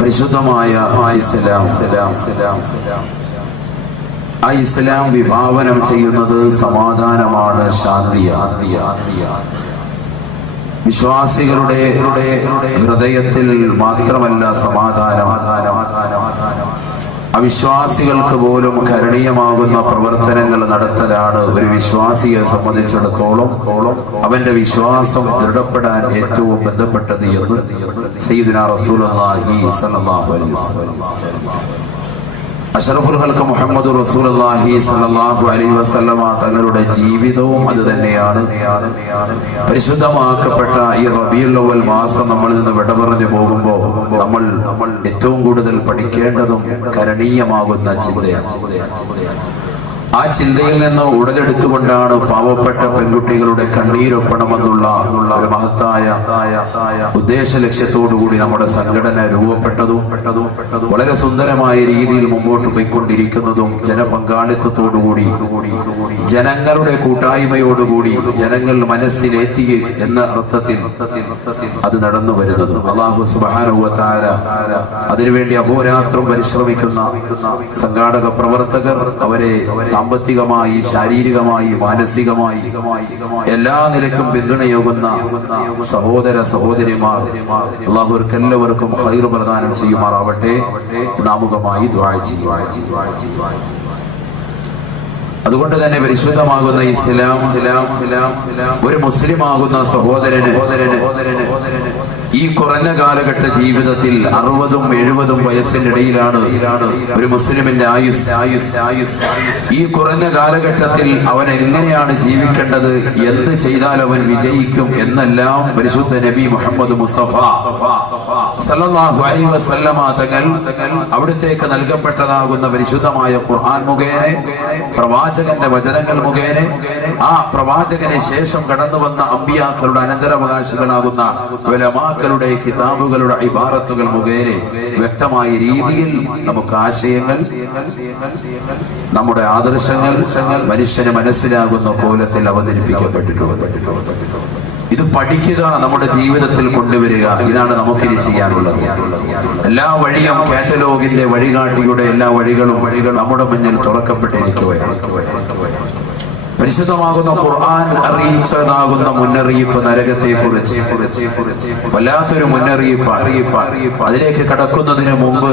പരിശുദ്ധമായ ഇസ്ലാം വിഭാവനം ചെയ്യുന്നത് സമാധാനമാണ്, ശാന്തിയാണ്. വിശ്വാസികളുടെ ഹൃദയത്തിൽ മാത്രമല്ല സമാധാനം, അവിശ്വാസികൾക്ക് പോലും കരണീയമാകുന്ന പ്രവർത്തനങ്ങൾ നടത്തലാണ് ഒരു വിശ്വാസിയെ സംബന്ധിച്ചിടത്തോളം അവന്റെ വിശ്വാസം ദൃഢപ്പെടാൻ ഏറ്റവും ബന്ധപ്പെട്ടത് എന്ന് സയ്യിദുനാ റസൂലുള്ളാഹി സ്വല്ലല്ലാഹു അലൈഹി വസല്ലം. അഷ്റഫുൽ ഖൽഖ് മുഹമ്മദ് റസൂലുള്ളാഹി സ്വല്ലല്ലാഹു അലൈഹി വസല്ലമ തങ്ങളുടെ ജീവിതവും അത് തന്നെയാണ്. പരിശുദ്ധമാക്കപ്പെട്ട ഈ റബീഉൽ അവ്വൽ മാസം നമ്മളിൽ നിന്ന് വിട പറഞ്ഞു പോകുമ്പോൾ നമ്മൾ ഏറ്റവും കൂടുതൽ പഠിക്കേണ്ടതും കരണീയമാകുന്ന ചിന്തയാണ്. ആ ചിന്തയിൽ നിന്ന് ഉടലെടുത്തുകൊണ്ടാണ് പാവപ്പെട്ട പെൺകുട്ടികളുടെ കണ്ണീരൊപ്പണമെന്നുള്ള ഒരു മഹത്തായ ഉദ്ദേശ ലക്ഷ്യത്തോടുകൂടി നമ്മുടെ സംഘടന രൂപപ്പെട്ടതും വളരെ സുന്ദരമായ രീതിയിൽ മുമ്പോട്ട് പോയിക്കൊണ്ടിരിക്കുന്നതും ജനപങ്കാളിത്തത്തോടുകൂടി ജനങ്ങളുടെ കൂട്ടായ്മയോടുകൂടി ജനങ്ങൾ മനസ്സിലേറ്റി എന്ന അർത്ഥത്തിൽ അത് നടന്നു വരുന്നതും അല്ലാഹു സുബ്ഹാനഹു വ തആല അതിനുവേണ്ടി അഹോരാത്രം പരിശ്രമിക്കുന്ന സംഘാടക പ്രവർത്തകർ, അവരെ സാമ്പത്തികമായി, ശാരീരികമായി, മാനസികമായി എല്ലാ നിലക്കും പിന്തുണയോകുന്ന സഹോദര സഹോദരിമാർ, അല്ലാഹുവർക്ക് എല്ലാവർക്കും ഖൈർ പ്രദാനം ചെയ്യുമാറാവട്ടെ. നാമുകമായി ദുആ ചെയ്യുക. അതുകൊണ്ട് തന്നെ പരിശുദ്ധമാകുന്ന ഇസ്ലാം ഒരു മുസ്ലിം ആകുന്ന സഹോദരന് ഈ കുറഞ്ഞ കാലഘട്ട ജീവിതത്തിൽ 60-70 വയസ്സിനിടയിലാണ് ഒരു മുസ്ലിമിന്റെ ആയുസ്. ഈ കുറഞ്ഞ കാലഘട്ടത്തിൽ അവൻ എങ്ങനെയാണ് ജീവിക്കേണ്ടത്, എന്ത് ചെയ്താൽ അവൻ വിജയിക്കും എന്നെല്ലാം പരിശുദ്ധ നബി മുഹമ്മദ് മുസ്തഫ സല്ലല്ലാഹു അലൈഹി വസല്ലമ തങ്ങൾ അവിടുത്തേക്ക് നൽകപ്പെട്ടതാകുന്ന പരിശുദ്ധമായ ഖുർആൻ മുഖേന, പ്രവാചകന്റെ വചനങ്ങൾ മുഖേന, ആ പ്രവാചകന് ശേഷം കടന്നു വന്ന അമ്പിയാക്കളുടെ അനന്തരാവകാശികളാകുന്ന ഉലമാക്കളുടെ കിതാബുകളുടെ ഇബാറത്തുകൾ മുഖേന വ്യക്തമായ രീതിയിൽ നമുക്ക് ആശയങ്ങൾ, നമ്മുടെ ആദർശങ്ങൾ മനുഷ്യന് മനസ്സിലാകുന്ന കോലത്തിൽ അവതരിപ്പിക്കപ്പെട്ടിട്ടുണ്ട്. ഇത് പഠിക്കുക, നമ്മുടെ ജീവിതത്തിൽ കൊണ്ടുവരിക, ഇതാണ് നമുക്കിനി ചെയ്യാനുള്ളത്. എല്ലാ വഴിയും കാറ്റലോഗിന്റെ വഴികാട്ടിയുടെ എല്ലാ വഴികളും നമ്മുടെ മുന്നിൽ തുറക്കപ്പെട്ടിരിക്കുകയാണ്. പരിശുദ്ധമാകുന്ന ഖുർആൻ അറിയിച്ചതാകുന്ന മുന്നറിയിപ്പ് നരകത്തെ കുറിച്ച് വല്ലാത്തൊരു മുന്നറിയിപ്പാണ്. അതിലേക്ക് കടക്കുന്നതിന് മുമ്പ്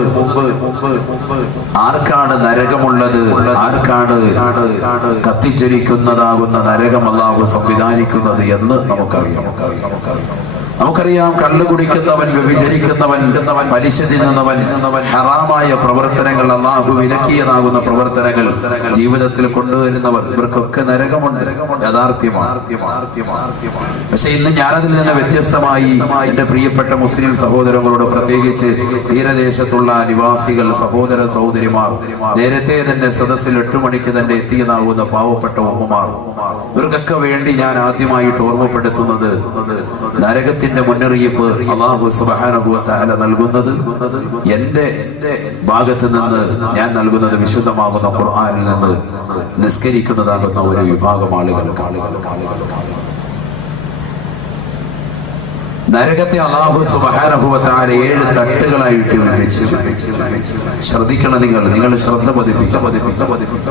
ആർക്കാണ് നരകമുള്ളത്, ആർക്കാണ് കത്തിജ്വലിക്കുന്നതാകുന്ന നരകം അല്ലാഹു സംവിധാനിക്കുന്നത് എന്ന് നമുക്കറിയാം. കള്ളു കുടിക്കുന്നവൻ, വ്യഭിചരിക്കുന്നവൻ, പലിശ തിന്നുന്നവൻ, ഹറാമായ പ്രവർത്തനങ്ങൾ, അല്ലാഹു വിലക്കിയതാകുന്ന പ്രവർത്തനങ്ങൾ ജീവിതത്തിൽ കൊണ്ടുവരുന്നവർ, ഇവർക്കൊക്കെ നരകമുണ്ട്, യാഥാർത്ഥ്യമാണ്. പക്ഷെ ഇന്ന് ഞാനതിൽ നിന്ന് വ്യത്യസ്തമായി എന്റെ പ്രിയപ്പെട്ട മുസ്ലിം സഹോദരങ്ങളോട്, പ്രത്യേകിച്ച് തീരദേശത്തുള്ള നിവാസികൾ, സഹോദര സഹോദരിമാർ, നേരത്തെ തന്നെ സദസ്സിൽ 8 മണിക്ക് തന്നെ എത്തിയതാകുന്ന പാവപ്പെട്ട ഉമ്മമാർ, ഇവർക്കൊക്കെ വേണ്ടി ഞാൻ ആദ്യമായിട്ട് ഓർമ്മപ്പെടുത്തുന്നത് നരകത്തിന്റെ മുന്നറിയിപ്പ് അല്ലാഹു സുബ്ഹാനഹു വ തആല നൽകുന്നത് എന്റെ ഭാഗത്ത് നിന്ന് ഞാൻ നൽകുന്നത് വിശുദ്ധമാകുന്ന ഖുർആനിൽ നിന്ന് നിസ്കരിക്കുന്നതാകുന്ന ഒരു വിഭാഗം ആളുകൾക്കാണ്. നരകത്തെ അല്ലാഹു സുബ്ഹാനഹു വ തആല 7 തട്ടുകളായിട്ട് വിഭജിച്ചു. ശ്രദ്ധിക്കണം, നിങ്ങൾ ശ്രദ്ധ പതിപ്പിക്കുക.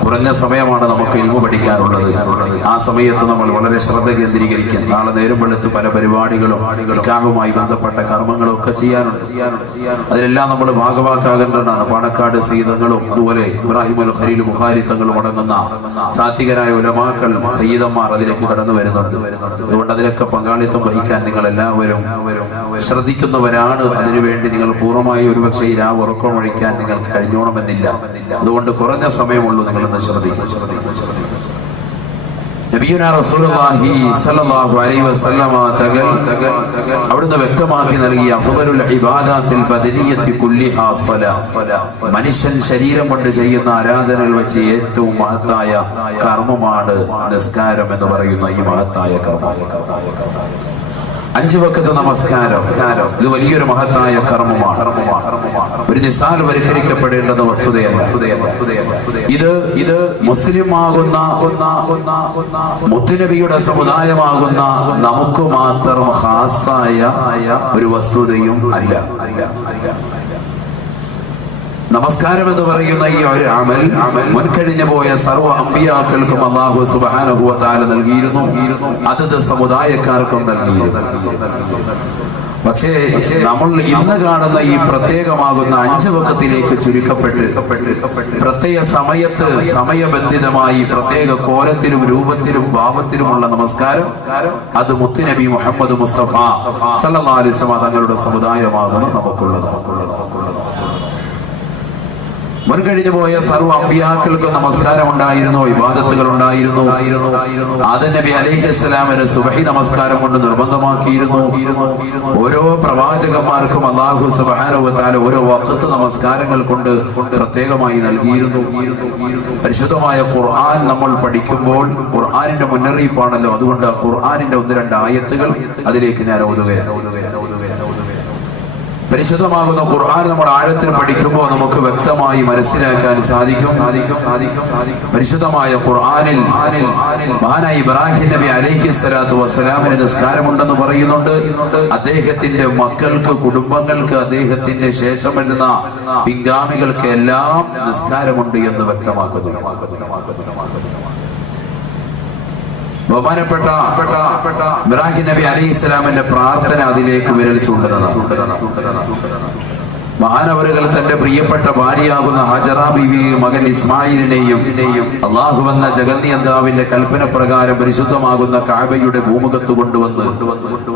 കുറഞ്ഞ സമയമാണ് നമുക്ക് ഇൽമു പഠിക്കാനുള്ളത്. ആ സമയത്ത് നമ്മൾ വളരെ ശ്രദ്ധ കേന്ദ്രീകരിക്കാൻ, നാളെ നേരം വെളുത്ത് പല പരിപാടികളും നിക്കാഹുമായി ബന്ധപ്പെട്ട കർമ്മങ്ങളും ഒക്കെ ചെയ്യാനുണ്ട്. അതിലെല്ലാം നമ്മൾ ഭാഗവാക്കാകേണ്ടതാണ്. പാണക്കാട് സയ്യിദങ്ങളും അതുപോലെ ഇബ്രാഹിമുൽ ഖലീൽ ബുഖാരി തങ്ങളും അടങ്ങുന്ന സാത്വികരായ ഉലമാക്കൾ, സയ്യിദന്മാർ അതിലേക്ക് കടന്നു വരുന്നുണ്ട്. അതുകൊണ്ട് അതിലൊക്കെ പങ്കാളിത്തം വഹിക്കാൻ നിങ്ങൾ എല്ലാവരും ശ്രദ്ധിക്കുന്നവരാണ്. അതിനുവേണ്ടി നിങ്ങൾ പൂർണ്ണമായി ഒരുപക്ഷെ ഈ രാവ് ഉറക്കമൊഴിക്കാൻ നിങ്ങൾക്ക് കഴിഞ്ഞോണമെന്നില്ല. അതുകൊണ്ട് കുറഞ്ഞ സമയമുള്ളൂ, നിങ്ങളൊന്ന് ശ്രദ്ധിക്കും. നബിയുനാ റസൂലുള്ളാഹി സ്വല്ലല്ലാഹു അലൈഹി വസല്ലമ തങ്ങൾ അവിടുന്ന് വ്യക്തമാക്കി നൽകിയ അഫ്ദലുൽ ഇബാദാത്തിൽ ബദനിയത്തി കുല്ലിഹാ സ്വലാത്ത്, മനുഷ്യൻ ശരീരം കൊണ്ട് ചെയ്യുന്ന ആരാധനകൾ വെച്ച് ഏറ്റവും മഹത്തായ കർമ്മമാണ് നിസ്കാരം എന്ന് പറയുന്ന ഈ മഹത്തായ കർമ്മം. 5 വഖത്ത് നമസ്കാരം, ഇത് വലിയൊരു മഹത്തായ കർമ്മമാണ്. ഒരു നിസാൽ പരിഹരിക്കപ്പെടേണ്ടുന്ന വസ്തുതയല്ല. ഇത് മുസ്ലിം ആകുന്ന മുത്തുനബിയുടെ സമുദായമാകുന്ന നമുക്ക് മാത്രം ഖാസായ ഒരു വസ്തുതയും അല്ല. നമസ്കാരം എന്ന് പറയുന്ന ഈ ഒരു അമൽ മുൻകഴിഞ്ഞു പോയ സർവ്വ അമ്പിയാക്കൾക്കും അല്ലാഹു സുബ്ഹാനഹു വ തആല നൽകിയിരുന്നു, അതത് സമുദായക്കാർക്കും നൽകിയിരുന്നു. പക്ഷേ നമ്മൾ ഇന്ന് കാണുന്ന ഈ പ്രത്യേകമാകുന്ന 5 വഖത്തിലേക്ക് ചുരുക്കപ്പെട്ട് പ്രത്യേക സമയത്ത് സമയബന്ധിതമായി പ്രത്യേക കോലത്തിലും രൂപത്തിലും ഭാവത്തിലുമുള്ള നമസ്കാരം, അത് മുത്തുനബി മുഹമ്മദ് മുസ്തഫ സല്ലല്ലാഹു അലൈഹി വസല്ലം തങ്ങളുടെ സമുദായമാകുന്നു നമുക്കുള്ളത്. മുൻകഴിഞ്ഞു പോയ സർവ്വ അമ്പിയാക്കൾക്ക് നമസ്കാരം ഉണ്ടായിരുന്നു, ഇബാദത്തുകൾ ഉണ്ടായിരുന്നു. ആദം നബി അലൈഹിസ്സലാമിന് സുബഹി നമസ്കാരം കൊണ്ട് നിർബന്ധമാക്കിയിരുന്നു. ഓരോ പ്രവാചകന്മാർക്കും അല്ലാഹു സുബ്ഹാനഹു വ തആല ഓരോ വഖത്ത് നമസ്കാരങ്ങൾ കൊണ്ട് പ്രത്യേകമായി നൽകിയിരുന്നു. പരിശുദ്ധമായ ഖുർആൻ നമ്മൾ പഠിക്കുമ്പോൾ ഖുർആനിന്റെ മുന്നറിയിപ്പാണല്ലോ, അതുകൊണ്ട് ഖുർആനിന്റെ 1-2 ആയത്തുകൾ അതിലേക്ക് ഞാൻ ഓതുകയാണ്. പരിശുദ്ധമാകുന്ന ഖുർആൻ നമ്മൾ ആഴത്തിൽ പഠിക്കുമ്പോൾ നമുക്ക് വ്യക്തമായി മനസ്സിലാക്കാൻ സാധിക്കും. പരിശുദ്ധമായ ഖുർആനിൽ മഹാനായ ഇബ്രാഹിം നബി അലൈഹിസ്സലാത്തു വസ്സലാമിന് നിസ്കാരമുണ്ടെന്ന് പറയുന്നുണ്ട്. അദ്ദേഹത്തിന്റെ മക്കൾക്ക്, കുടുംബങ്ങൾക്ക്, അദ്ദേഹത്തിന്റെ ശേഷം വരുന്ന പിൻഗാമികൾക്ക് എല്ലാം നിസ്കാരമുണ്ട് എന്ന് വ്യക്തമാക്കുന്നു. ബഹുമാനപ്പെട്ട ഇബ്രാഹിം നബി അലൈഹിസ്സലാമിന്റെ പ്രാർത്ഥന അതിലേക്ക് വിരൽ ചൂണ്ടുന്നതാണ്. മഹാനവറുകൾ തന്റെ പ്രിയപ്പെട്ട ഭാര്യയാകുന്ന ഹാജറ ബീവിയെയും മകൻ ഇസ്മായിലിനെയും അള്ളാഹു എന്ന ജഗന്നിയന്താവിന്റെ കൽപ്പന പ്രകാരം പരിശുദ്ധമാകുന്ന കഅബയുടെ ഭൂമുഖത്ത് കൊണ്ടുവന്ന്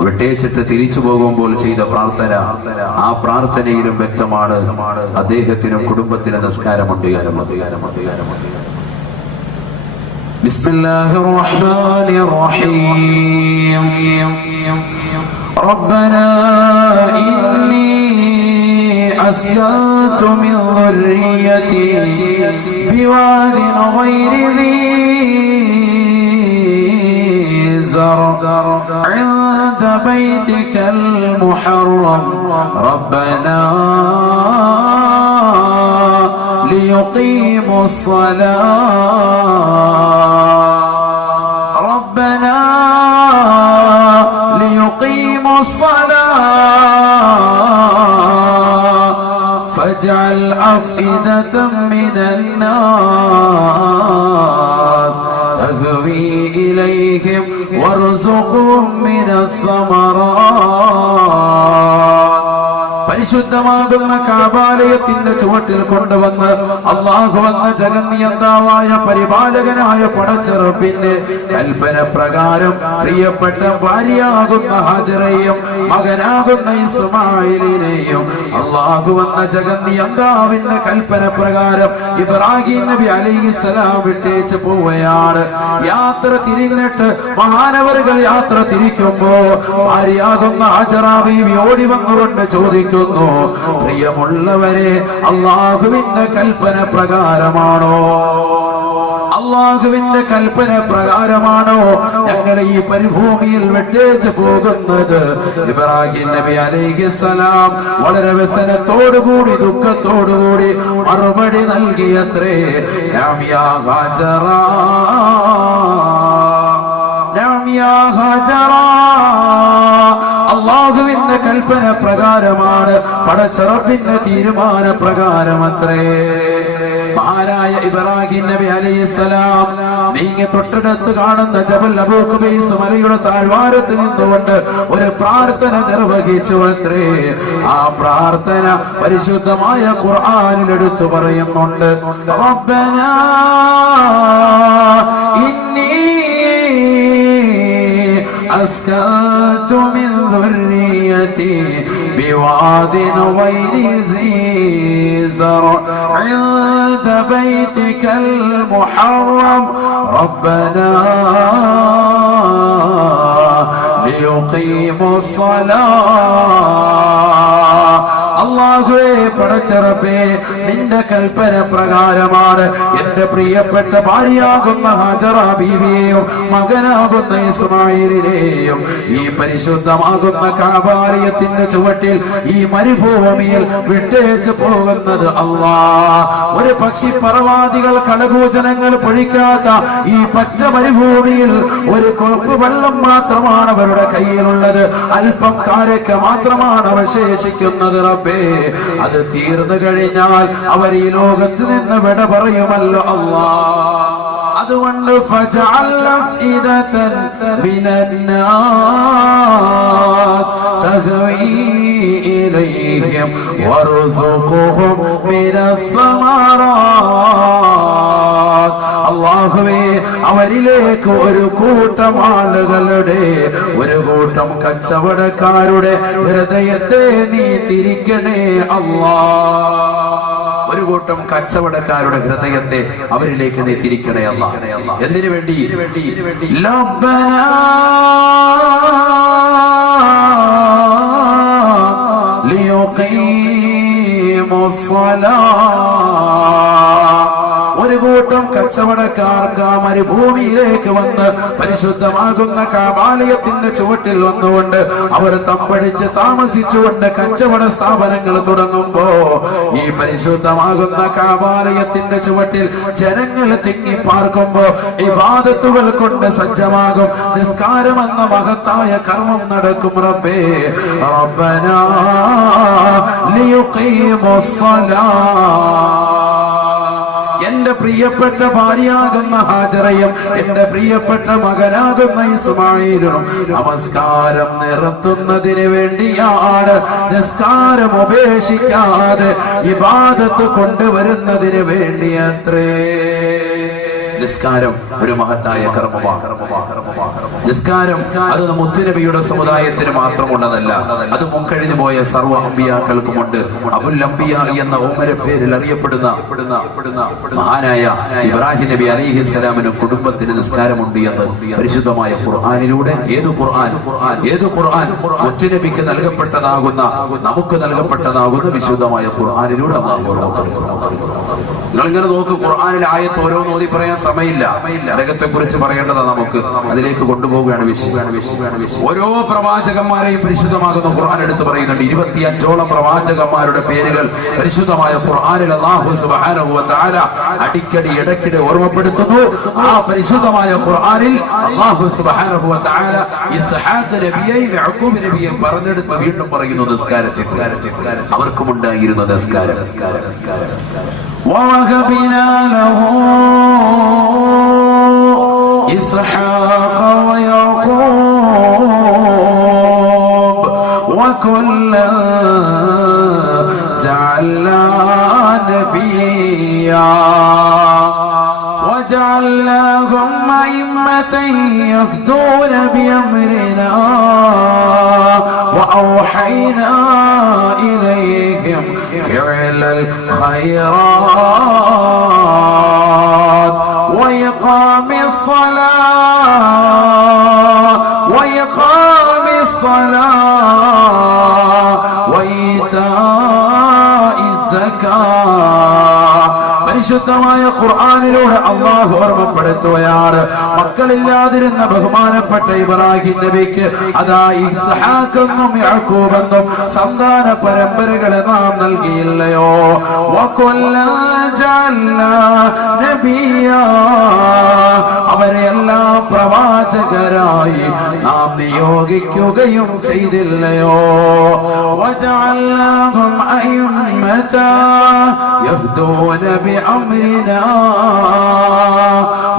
വിട്ടേച്ചിട്ട് തിരിച്ചു പോകുമ്പോൾ ചെയ്ത പ്രാർത്ഥന, ആ പ്രാർത്ഥനയിലും വ്യക്തമാണ് അദ്ദേഹത്തിനും കുടുംബത്തിനും നിസ്കാരമുണ്ട്. بسم الله الرحمن الرحيم ربنا إني أسكنت من ذريتي بواد غير ذي زرع عند بيتك المحرم ربنا ليقيموا الصلاة فاجعل أفئدة من الناس تهوي إليهم وارزقهم من الثمرات. പരിശുദ്ധമാകുന്ന കഅബാലയത്തിന്റെ ചുവട്ടിൽ കൊണ്ടുവന്ന് അല്ലാഹു എന്ന ജഗന്നിയന്താവായ പരിപാലകനായ പടച്ചറപ്പിന്റെ കൽപ്പന പ്രകാരം പ്രിയപ്പെട്ട ഭാര്യയാകുന്ന ഹാജറയെയും മകനാകുന്ന ഇസ്മായിലിനെയും അല്ലാഹു എന്ന ജഗന്നിയന്താവിന്റെ കൽപ്പന പ്രകാരം ഇബ്രാഹിം നബി അലൈഹിസ്സലാം വിട്ടേച്ച് പോവുകയാണ്. യാത്ര തിരിഞ്ഞിട്ട് മഹാനവറുകൾ യാത്ര തിരിക്കുമ്പോ ഭാര്യയാകുന്ന ഹാജറ ബീവി ഓടി വന്നുകൊണ്ട് ചോദിക്കുന്നു, പ്രിയമുള്ളവരെ, അല്ലാഹുവിന്റെ കൽപ്പന പ്രകാരമാണോ, അല്ലാഹുവിന്റെ കൽപ്പന പ്രകാരമാണോ ഞങ്ങൾ ഈ പരിഭൂമിയിൽ വിട്ടേച്ച് പോകുന്നത്? ഇബ്രാഹിം നബി അലൈഹിസ്സലാം വളരെ വ്യസനത്തോടുകൂടി ദുഃഖത്തോടുകൂടി മറുപടി നൽകിയത്രേ, നഅം യാ ഹാജറ, നഅം യാ ഹാജറ, അല്ലാഹുവിന്റെ കൽപ്പന പ്രകാരമാണ്, പടച്ചറപ്പിന്റെ തീരുമാന പ്രകാരമത്രേ. മഹാനായ ഇബ്രാഹിം നബി അലൈഹിസ്സലാം നീങ്ങി തൊട്ടടുത്ത് കാണുന്ന ജബൽ അബൂ ഖുബൈസ് മലയുടെ താഴ്വാരത്ത് നിന്നുകൊണ്ട് ഒരു പ്രാർത്ഥന നിർവഹിച്ചു അത്രേ. ആ പ്രാർത്ഥന പരിശുദ്ധമായ ഖുർആനിൽ എടുത്തു പറയുന്നുണ്ട്. റബ്ബനാ ഇന്നി أسكنت من ذريتي بواد غير ذي زرع عند بيتك المحرم ربنا ليقيموا الصلاة. അല്ലാഹുവേ, പടച്ചറബേ, നിന്റെ കൽപ്പന പ്രകാരമാണ് എന്റെ പ്രിയപ്പെട്ട ഭാര്യയാകുന്ന ഹാജറ ബീവിയെയും മകനാകുന്ന ഇസ്മായിലിനെയും ഈ പരിശുദ്ധമാകുന്ന കഅബാലയത്തിന്റെ ചുവട്ടിൽ ഈ മരുഭൂമിയിൽ വിട്ടേച്ച് പോകുന്നത്. അല്ലാഹ്, ഒരു പക്ഷി പറവാദികൾ കളകൂചനങ്ങൾ പൊഴിക്കാത്ത ഈ പച്ച മരുഭൂമിയിൽ ഒരു കോപ്പ് വെള്ളം മാത്രമാണ് അവരുടെ കയ്യിലുള്ളത്, അല്പം കാരക്ക മാത്രമാണ് അവശേഷിക്കുന്നത്. ചെയ്യുന്നത് റബ്ബേ, അത് തീർന്നു കഴിഞ്ഞാൽ അവർ ഈ ലോകത്ത് നിന്ന് വിട പറയുമല്ലോ അല്ലാഹ്. അതുകൊണ്ട് ഫജഅൽ അഫ്ഇദതൻ മിനന്നാസ് തഹ്വീ ഇലൈഹിം വർസുഖുഹും മിനസ്സമറാത്ത്. അല്ലാഹുവേ, അവരിലേക്ക് ഒരു കൂട്ടം ആളുകളുടെ, ഒരു കൂട്ടം കച്ചവടക്കാരുടെ ഹൃദയത്തെ നീ തിരിക്കണേ അല്ലാഹ്. ഒരു കൂട്ടം കച്ചവടക്കാരുടെ ഹൃദയത്തെ അവരിലേക്ക് നീ തിരിക്കണേ അല്ലാഹ്. എന്തിനു വേണ്ടി? ലബ്ബനാ ഒരു കൂട്ടം കച്ചവടക്കാർക്ക് മരുഭൂമിയിലേക്ക് വന്ന് പരിശുദ്ധമാകുന്ന കഅബാലയത്തിന്റെ ചുവട്ടിൽ വന്നുകൊണ്ട് അവർ തമ്പടിച്ച് താമസിച്ചുകൊണ്ട് കച്ചവട സ്ഥാപനങ്ങൾ തുടങ്ങുമ്പോ ഈ പരിശുദ്ധമാകുന്ന കഅബാലയത്തിന്റെ ചുവട്ടിൽ ജനങ്ങൾ തിങ്ങി പാർക്കുമ്പോ ഇബാദത്തുകൾ കൊണ്ട് സജ്ജമാകും നിസ്കാരമെന്ന മഹത്തായ കർമ്മം നടക്കും. റബ്ബേ റബ്ബനാ ലിയുഖീമുസ്സലാ. എന്റെ പ്രിയപ്പെട്ട ഭാര്യയാകുന്ന ഹാജറയും എന്റെ പ്രിയപ്പെട്ട മകനാകുന്ന ഇസ്മായിലും നമസ്കാരം നിർത്തുന്നതിന് വേണ്ടിയാണ്, നിസ്കാരം ഉപേക്ഷിക്കാതെ ഇബാദത്ത് കൊണ്ടുവരുന്നതിന് വേണ്ടിയത്രേ. നിസ്കാരം ഒരു മഹത്തായ കർമ്മമാണ്. നിസ്കാരം അത് മുത്തുനബിയുടെ സമുദായത്തിന് മാത്രമുള്ളതല്ല, അത് മുൻകഴിഞ്ഞു പോയ സർവ്വ അമ്പിയാക്കൾക്കുമുണ്ട്. അബുൽ അംബിയ എന്ന ഓമന പേരിൽ അറിയപ്പെടുന്ന മഹാനായ ഇബ്രാഹിം നബി അലൈഹിസ്സലാമിന് കുടുംബത്തിന് നിസ്കാരമുണ്ട് എന്ന് പരിശുദ്ധമായ ഖുർആനിലൂടെ, ഏതു ഖുർആൻ മുത്തുനബിക്ക് നൽകപ്പെട്ടതാകുന്ന, നമുക്ക് നൽകപ്പെട്ടതാകുന്ന വിശുദ്ധമായ ഖുർആനിലൂടെ അല്ലാഹു ഓർമ്മപ്പെടുത്തുന്നു. നിങ്ങളിങ്ങനെ നോക്ക്, ഖുർആനിലെ ആയത്ത് ഓരോന്ന് ഓതി പറയാൻ സമയമില്ല. നരകത്തെ കുറിച്ച് പറയേണ്ടതാണ് നമുക്ക്, അതിലേക്ക് കൊണ്ടുപോവുകയാണ് വിഷയം. ഓരോ പ്രവാചകന്മാരെയും പരിശുദ്ധമാകുന്ന ഖുർആൻ എടുത്ത് പറയുന്നുണ്ട്. 25ഓളം പ്രവാചകന്മാരുടെ പേരുകൾ പരിശുദ്ധമായ ഖുർആനിൽ അല്ലാഹു സുബ്ഹാനഹു വ തആല അടിക്കടി ഇടയ്ക്കിടെ ഓർമ്മപ്പെടുത്തുന്നു. ആ പരിശുദ്ധമായ ഖുർആനിൽ അല്ലാഹു സുബ്ഹാനഹു വ തആല ഇസ്ഹാഖ് നബിയെയും യഅഖൂബ് നബിയെയും പറഞ്ഞെടുത്ത് വീണ്ടും പറയുന്നു നിസ്കാരത്തെ. അവർക്കുമുണ്ടായിരുന്ന നിസ്കാരം. وَوَهَبْنَا لَهُ إِسْحَاقَ وَيَعْقُوبَ وَكُلًّا جَعَلْنَا نَبِيًّا وَجَعَلْنَاهُمْ أَئِمَّةً يَهْدُونَ بِأَمْرِنَا وَأَوْحَيْنَا إِلَيْهِمْ فِعْلَ الْخَيْرَاتِ وَإِقَامِ الصَّلَاةِ وَإِيتَاءِ الزَّكَاةِ. പരിശുദ്ധമായ ഖുർആനിലൂടെ അല്ലാഹു ഓർമ്മപ്പെടുത്തുകയാണ്, മക്കളില്ലാതിരുന്ന ബഹുമാനപ്പെട്ട ഇബ്രാഹിം നബിക്ക് അതാ ഇസ്ഹാഖെന്നും യഅഖൂബെന്നും സന്താന പരമ്പരകളെ നാം നൽകിയില്ലയോ? വകുല്ലൻ ജഅൽനാ നബിയ്യാ. അവരെല്ലാം പ്രവാചകരായി നാം നിയോഗിക്കുകയും ചെയ്തില്ലയോ? വജഅൽനാഹും അഇമ്മതൻ യഹ്ദൂന بأمرنا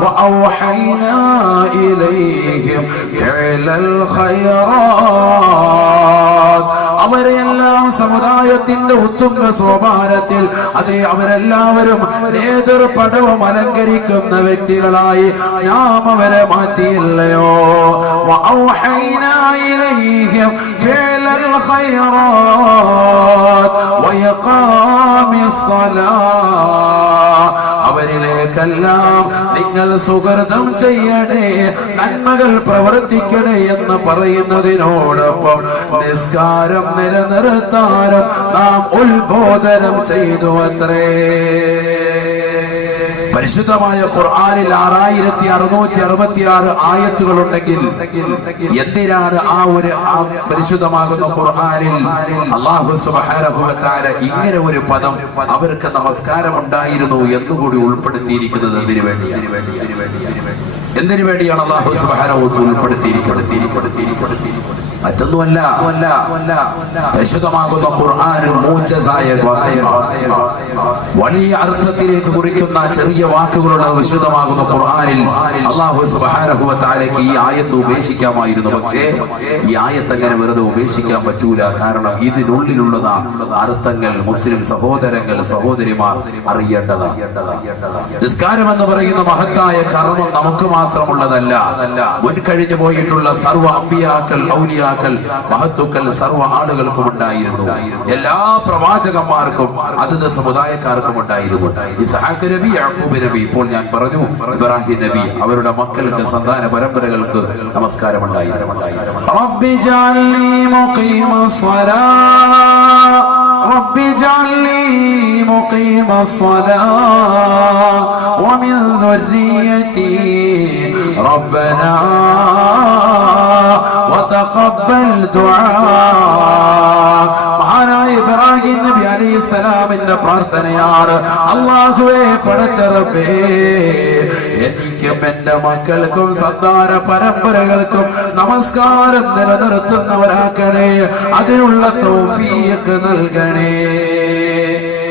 وأوحينا إليهم فعل الخيرات. അവരെല്ലാം സമുദായത്തിന്റെ ഉത്തുംഗ സോപാനത്തിൽ, അതെ അവരെല്ലാവരും നേതൃപടവും അലങ്കരിക്കുന്ന വ്യക്തികളായി നാം അവരെ മാറ്റിയില്ലയോ? وأوحينا إليهم فعل الخيرات وإقام الصلاة. അവരിലേക്കെല്ലാം നിങ്ങൾ സുഗർദം ചെയ്യണേ, നന്മകൾ പ്രവർത്തിക്കണേ എന്ന് പറയുന്നതിനോടൊപ്പം നിസ്കാരം നിലനിർത്താനും നാം ഉത്ബോധനം ചെയ്തു അത്രേ. പരിശുദ്ധമായ ഖുർആനിൽ 6666 ആയത്തുകൾ ഉണ്ടെങ്കിൽ എന്തിനാണ് ആ ഒരു പരിശുദ്ധമാകുന്ന ഖുർആനിൽ അല്ലാഹു സുബ്ഹാനഹു വ തആല ഇങ്ങനെ ഒരു പദം അവർക്ക് നമസ്കാരം ഉണ്ടായിരുന്നു എന്നുകൂടി ഉൾപ്പെടുത്തിയിരിക്കുന്നത്? എന്തിനു വേണ്ടിയാണ് അല്ലാഹു സുബ്ഹാനഹു വ തആല ഉൾപ്പെടുത്തിയിരിക്കുന്നത്? മറ്റൊന്നുമല്ല, പരിശുദ്ധമാകുന്ന ഖുർആനിൽ മൂജസായ വലിയ അർത്ഥത്തിലേക്ക് കുറിക്കുന്ന ചെറിയ വാക്കുകളുള്ള വിശുദ്ധമാകുന്ന ഖുർആനിൽ അല്ലാഹു സുബ്ഹാനഹു വ തആലയ്ക്ക് ഈ ആയത്ത് ഉപേക്ഷിക്കാമായിരുന്നു. പക്ഷേ ഈ ആയത്ത് അങ്ങനെ വെറുതെ ഉപേക്ഷിക്കാൻ പറ്റൂല. കാരണം ഇതിനുള്ളിലുള്ള അർത്ഥങ്ങൾ മുസ്ലിം സഹോദരങ്ങൾ സഹോദരിമാർ അറിയേണ്ടതാണ്. നിസ്കാരം എന്ന് പറയുന്ന മഹത്തായ കർമ്മം നമുക്ക് മാത്രമുള്ളതല്ല. മുൻകഴിഞ്ഞു പോയിട്ടുള്ള സർവ്വ അമ്പിയാക്കൾ, ഔലിയാക്കൾ, മഹത്തുക്കൾ സർവ്വ ആളുകൾക്കും ഉണ്ടായിരുന്നു. എല്ലാ പ്രവാചകന്മാർക്കും അതത് സമുദായക്കാർക്കും ഉണ്ടായിരുന്നു. ഇസ്ഹാഖ് നബി, യാക്കൂബ് നബി, ഇപ്പോൾ ഞാൻ പറഞ്ഞു ഇബ്രാഹിം നബി, അവരുടെ മക്കൾക്ക്, സന്താന പരമ്പരകൾക്ക് നമസ്കാരം ഉണ്ടായിരുന്നു. റബ്ബി ജഅൽനി മുഖീമസ്സലാ റബ്ബി ജഅൽനി മുഖീമസ്സലാ വമിൻ ദുർരിയതി റബ്ബനാ വതഖബ്ബൽ ദുആ. മഹാനായ ഇബ്രാഹിം നബി അലൈഹിസ്സലാമിന്റെ പ്രാർത്ഥനയാണ്, അല്ലാഹുവേ പടച്ച റബ്ബേ, എനിക്കും എന്റെ മക്കൾക്കും സന്താന പരമ്പരകൾക്കും നമസ്കാരം നിലനിർത്തുന്നവരാക്കണേ, അതിനുള്ള തൗഫീഖ് നൽകണേ.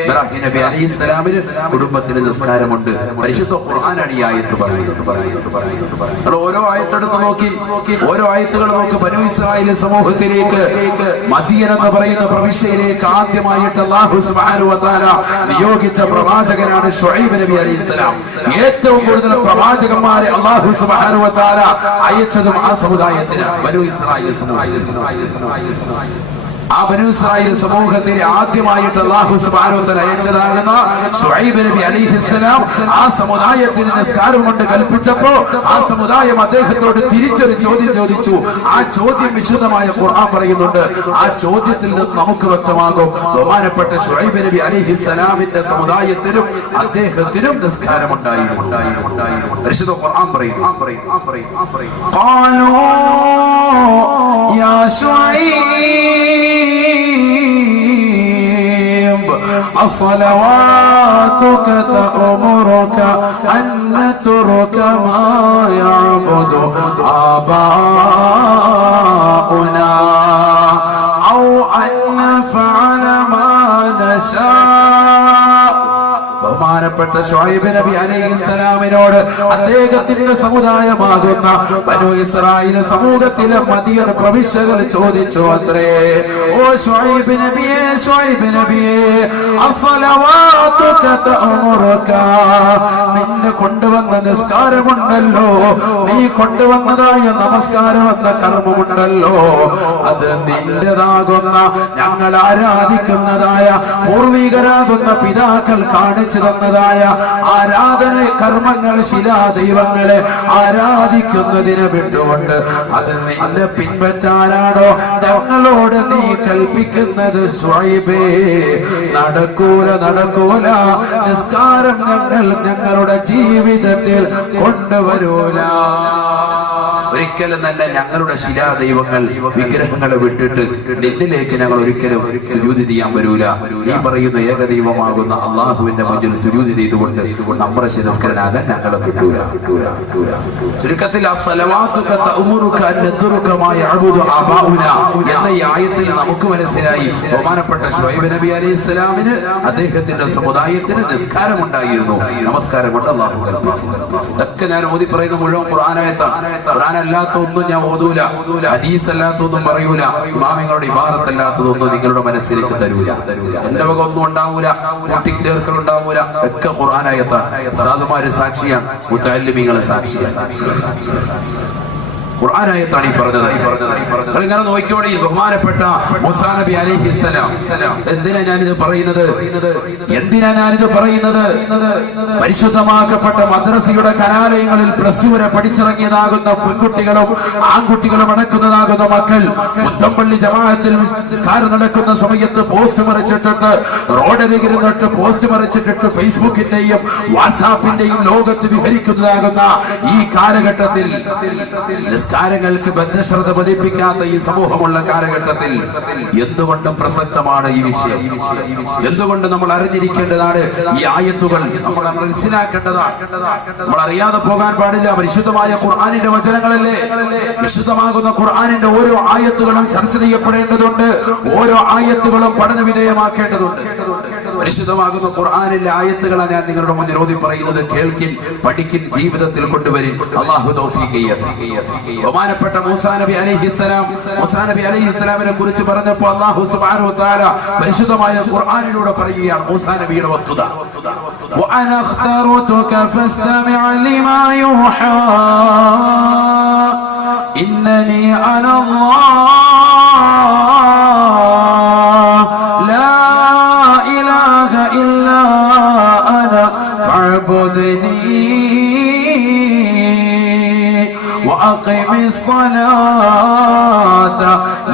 ഇബ്രാഹിം നബി അലൈഹിസ്സലാമിന് കുടുംബത്തിന് നിസ്കാരമുണ്ട്. പരിശുദ്ധ ഖുർആനാണ് ഈ ആയത്ത് പറയുന്നത്. ഓരോ ആയത്തെടുത്ത് നോക്കി, ഓരോ ആയത്തുകൾ നോക്കി. ബനൂ ഇസ്രായേൽ സമൂഹത്തിലേക്ക്, മദീന എന്ന് പറയുന്ന പ്രവിശ്യയിലേക്ക് ആദ്യമായിട്ട് അല്ലാഹു സുബ്ഹാനഹു വ തആല നിയോഗിച്ച പ്രവാചകനാണ് ശുഐബ് നബി അലൈഹിസ്സലാം. ഏറ്റവും കൂടുതൽ പ്രവാചകന്മാരെ അല്ലാഹു സുബ്ഹാനഹു വ തആല അയച്ചതും ആ സമുദായത്തിനാണ്, ബനൂ ഇസ്രായേൽ സമൂഹം. ആ ബനൂ ഇസ്രായേൽ സമൂഹത്തിലെ ആദ്യമായിട്ട് അല്ലാഹു സുബ്ഹാനഹു വ തആല അയച്ചതാകുന്ന ശുഐബ് നബി അലൈഹിസ്സലാം ആ സമുദായത്തിന് നിസ്കാരം കൊണ്ട് കൽപ്പിച്ചപ്പോൾ ആ സമുദായം അദ്ദേഹത്തോട് തിരിച്ചൊരു ചോദ്യം ചോദിച്ചു. ആ ചോദ്യം വിശുദ്ധമായ ഖുർആൻ പറയുന്നുണ്ട്. ആ ചോദ്യത്തിൽ നിന്ന് നമുക്ക് വ്യക്തമാകും ബഹുമാനപ്പെട്ട ശുഐബ് നബി അലൈഹിസ്സലാമിന്റെ സമുദായത്തിനും അദ്ദേഹത്തിനും നിസ്കാരം ഉണ്ടായിരുന്നു. പരിശുദ്ധ ഖുർആൻ പറയുന്നു, ഖാലൂ യാ ശുഐബ് അസ്സലവാതുക തഅമുറുക അൻ നത്റുക മാ യഅബുദു ആബാഉനാ ഔ അൻ നഫഅല മാ നശാ. ബഹുമാനപ്പെട്ട ശുഐബ് നബി അലൈഹിസ്സലാമിനോട് അദ്ദേഹത്തിന്റെ സമുദായമാകുന്ന ബനൂ ഇസ്രായേൽ സമൂഹത്തിലെ മദീന പ്രവിശ്യകൾ ചോദിച്ചു അത്രേ, ഓ ശുഐബ് നബിയേ, ശുഐബ് നബിയേ, അസ്സലവാതുക തഅമുറുക, നിന്നെ കൊണ്ടുവന്ന നിസ്കാരമുണ്ടല്ലോ, നീ കൊണ്ടുവന്നതായ നമസ്കാരം എന്ന കർമ്മമുണ്ടല്ലോ, അത് നിന്റേതാകുന്ന ഞങ്ങൾ ആരാധിക്കുന്നതായ പൂർവികരാകുന്ന പിതാക്കൾ കാണിച്ചു തന്നതായ ആരാധന കർമ്മങ്ങൾ, ശിലാദൈവങ്ങളെ ആരാധിക്കുന്നതിന് വിട്ടുകൊണ്ട് അത് നിന്നെ പിൻപറ്റാനാണോ ഞങ്ങളോട് നീ കൽപ്പിക്കുന്നത്? ശുഐബേ, നടക്കൂല. നിസ്കാരം ഞങ്ങളുടെ ജീവിതത്തിൽ കൊണ്ടുവരൂല. ഒരിക്കലും തന്നെ ഞങ്ങളുടെ ശിലാദൈവങ്ങൾ, വിഗ്രഹങ്ങളെ വിട്ടിട്ട് നിന്നിലേക്ക് ഞങ്ങൾ ഒരിക്കലും സുജൂദ് ചെയ്യാൻ വരൂല. നീ പറയുന്ന ഏകദൈവമാകുന്ന അള്ളാഹുവിന്റെ മുന്നിൽ സുജൂദ് ചെയ്തുകൊണ്ട് നമ്മുടെ ശിരസ്കരനാകാൻ ഞങ്ങളെ കിട്ടൂല. ചുരുക്കത്തിൽ എന്ന ഈ ആയത്തിൽ നമുക്ക് മനസ്സിലായി ബഹുമാനപ്പെട്ട ശുഐബ് നബി അലൈഹിസ്സലാമിന് അദ്ദേഹത്തിന്റെ സമുദായത്തിന് നിസ്കാരമുണ്ടായിരുന്നു. നമസ്കാരം കൊണ്ട് അള്ളാഹു കൽപ്പിച്ചു. ഇതൊക്കെ ഞാൻ ഓതി പറയുന്ന മുഴുവൻ ഖുർആനായത്താണ്. ഖുർആനല്ലാത്ത ഒന്നും ഞാൻ ഓതൂല, ഹദീസ് അല്ലാത്തതൊന്നും പറയൂല, ഇമാമിങ്ങളുടെ ഇബാറത്തല്ലാത്തതൊന്നും നിങ്ങളുടെ മനസ്സിലേക്ക് തരൂല. എന്റെ വക ഒന്നും ഉണ്ടാവൂല, കൂട്ടിച്ചേർക്കൽ ഉണ്ടാവൂല. ഒക്കെ ഖുർആനായത്താണ്. ഉസ്താദുമാര് സാക്ഷിയാണ്, മുതഅല്ലിമീങ്ങളെ സാക്ഷിയാണ്. ഖുർആനായത്താണ് ഈ പറഞ്ഞത്. ഇങ്ങനെ നോക്കിയോടെ ഈ ബഹുമാനപ്പെട്ട മൂസാ നബി അലൈഹിസ്സലാം, എന്തിനാ ഞാനിത് പറയുന്നത്? പരിശുദ്ധമാക്കപ്പെട്ട മദ്രസയുടെ കലാലയങ്ങളിൽ പ്ലസ് ടു വരെ പഠിച്ചിറങ്ങിയതാകുന്ന പെൺകുട്ടികളും ആൺകുട്ടികളും അടക്കുന്നതാകുന്ന മക്കൾ മുത്തമ്പള്ളി ജമാഅത്തിൽ നിസ്കാരം നടക്കുന്ന സമയത്ത് പോസ്റ്റ് മറിച്ചിട്ടിട്ട്, റോഡരികിരുന്നിട്ട് പോസ്റ്റ് മറിച്ചിട്ടിട്ട് ഫേസ്ബുക്കിന്റെയും വാട്സാപ്പിന്റെയും ലോകത്ത് വിഹരിക്കുന്നതാകുന്ന ഈ കാലഘട്ടത്തിൽ നിസ്കാരങ്ങൾക്ക് ബദ്ധശ്രദ്ധ പതിപ്പിക്കാത്ത ഈ സമൂഹമുള്ള കാലഘട്ടത്തിൽ എന്തുകൊണ്ടും പ്രസക്തമാണ് ഈ വിഷയം. എന്തുകൊണ്ട് നമ്മൾ അറിഞ്ഞിരിക്കേണ്ടതാണ് ഈ ആയത്തുകൾ, നമ്മൾ മനസ്സിലാക്കേണ്ടതാണ്. നമ്മൾ അറിയാതെ പോകാൻ പാടില്ല. പരിശുദ്ധമായ ഖുർആനിന്റെ വചനങ്ങളല്ലേ, വിശുദ്ധമാകുന്ന ഖുർആനിന്റെ ഓരോ ആയത്തുകളും ചർച്ച ചെയ്യപ്പെടേണ്ടതുണ്ട്. ഓരോ ആയത്തുകളും പഠന വിധേയമാക്കേണ്ടതുണ്ട്. പരിശുദ്ധമാകുന്ന ഖുർആനിലെ ആയത്തുകളാണ് ഞാൻ നിങ്ങളുടെ മുന്നിൽ ഓതി പറയുന്നത്. കേൾക്കിൻ, പഠിക്കിൻ, ജീവിതത്തിൽ കൊണ്ടുവരിൻ. അല്ലാഹു തൗഫീഖ് ചെയ്യട്ടെ. ബഹുമാനപ്പെട്ട മൂസാ നബി അലൈഹിസ്സലാമിനെ കുറിച്ച് പറഞ്ഞപ്പോൾ അല്ലാഹു സുബ്ഹാനഹു വ തആല പരിശുദ്ധമായ ഖുർആനിലൂടെ പറയുകയാണ് മൂസാ നബിയുടെ വസ്തുത. വഅന അഖ്തറുതുക ഫസ്തമിഅ ലിമാ യൂഹാ ഇന്നനി അനല്ലാഹ് ലാ ഇലാഹ ഇല്ലാ അന ഫഅബ്ദുനി وأقم الصلاة